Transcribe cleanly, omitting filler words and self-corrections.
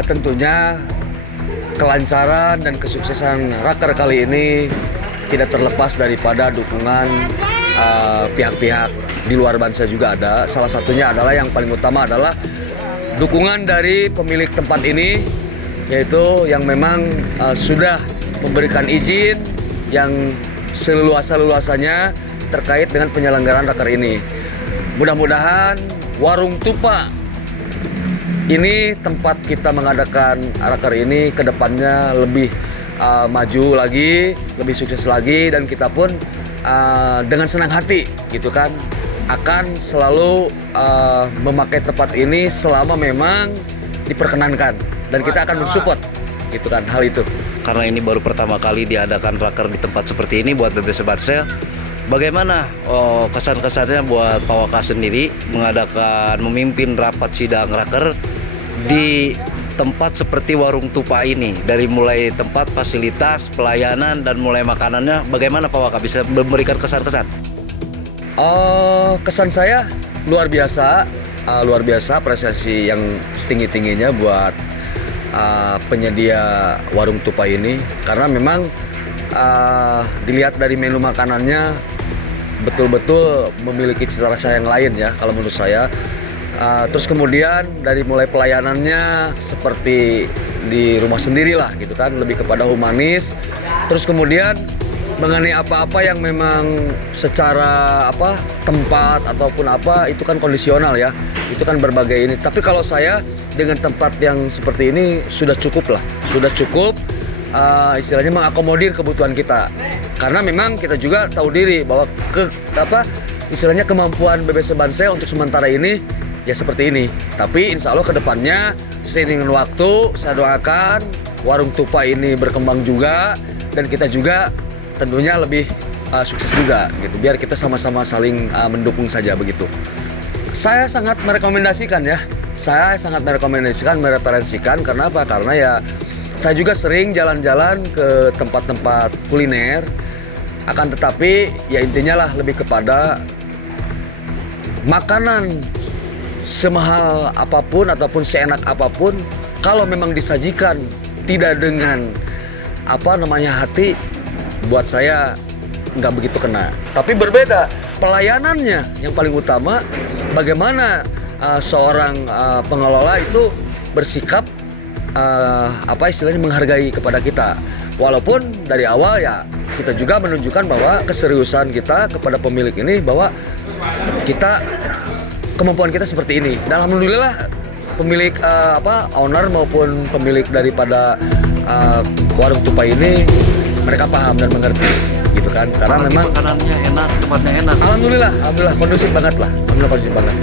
tentunya kelancaran dan kesuksesan Raker kali ini tidak terlepas daripada dukungan pihak-pihak di luar Banser juga ada. Salah satunya adalah yang paling utama adalah dukungan dari pemilik tempat ini, yaitu yang memang sudah memberikan izin yang seluas-luasanya terkait dengan penyelenggaraan Raker ini. Mudah-mudahan Warung Tupa ini tempat kita mengadakan Raker ini ke depannya lebih maju lagi, lebih sukses lagi, dan kita pun dengan senang hati gitu kan akan selalu memakai tempat ini selama memang diperkenankan, dan kita akan mensupport gitu kan hal itu. Karena ini baru pertama kali diadakan Raker di tempat seperti ini buat BBC Barsel. Bagaimana kesan-kesannya buat Pak Waka sendiri memimpin rapat sidang Raker di tempat seperti Warung Tupa ini, dari mulai tempat, fasilitas, pelayanan, dan mulai makanannya, bagaimana Pak Waka bisa memberikan kesan-kesan? Kesan saya luar biasa apresiasi yang setinggi-tingginya buat penyedia Warung Tupa ini, karena memang dilihat dari menu makanannya betul-betul memiliki cita rasa yang lain ya kalau menurut saya. Terus kemudian dari mulai pelayanannya seperti di rumah sendirilah gitu kan, lebih kepada humanis. Terus kemudian mengenai apa-apa yang memang secara tempat ataupun itu kan kondisional ya, itu kan berbagai ini. Tapi kalau saya dengan tempat yang seperti ini sudah cukup istilahnya mengakomodir kebutuhan kita, karena memang kita juga tahu diri bahwa istilahnya kemampuan BBC Bansel untuk sementara ini ya seperti ini. Tapi insya Allah kedepannya seiring dengan waktu saya doakan Warung Tupa ini berkembang juga, dan kita juga tentunya lebih sukses juga gitu, biar kita sama-sama saling mendukung saja begitu. Saya sangat merekomendasikan, mereferensikan. Karena apa? Karena ya saya juga sering jalan-jalan ke tempat-tempat kuliner, akan tetapi ya intinya lah lebih kepada makanan semahal apapun ataupun seenak apapun, kalau memang disajikan tidak dengan hati, buat saya nggak begitu kena. Tapi berbeda pelayanannya yang paling utama, bagaimana seorang pengelola itu bersikap istilahnya menghargai kepada kita. Walaupun dari awal ya kita juga menunjukkan bahwa keseriusan kita kepada pemilik ini, bahwa kemampuan kita seperti ini. Dan alhamdulillah pemilik owner maupun pemilik daripada Warung Tupa ini mereka paham dan mengerti gitu kan. Karena memang makanannya enak, tempatnya enak. Alhamdulillah kondusif banget lah. Alhamdulillah kondusif banget.